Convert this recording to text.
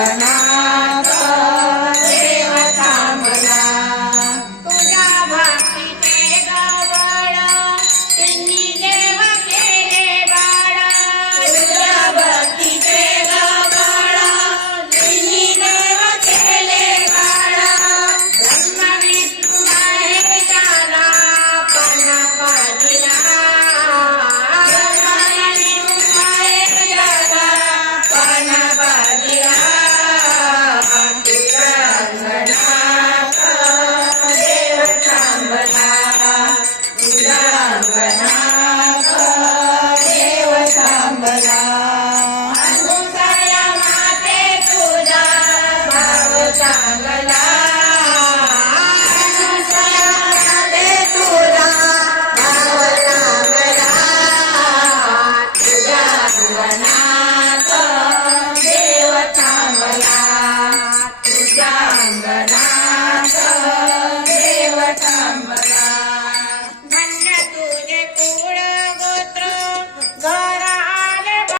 When I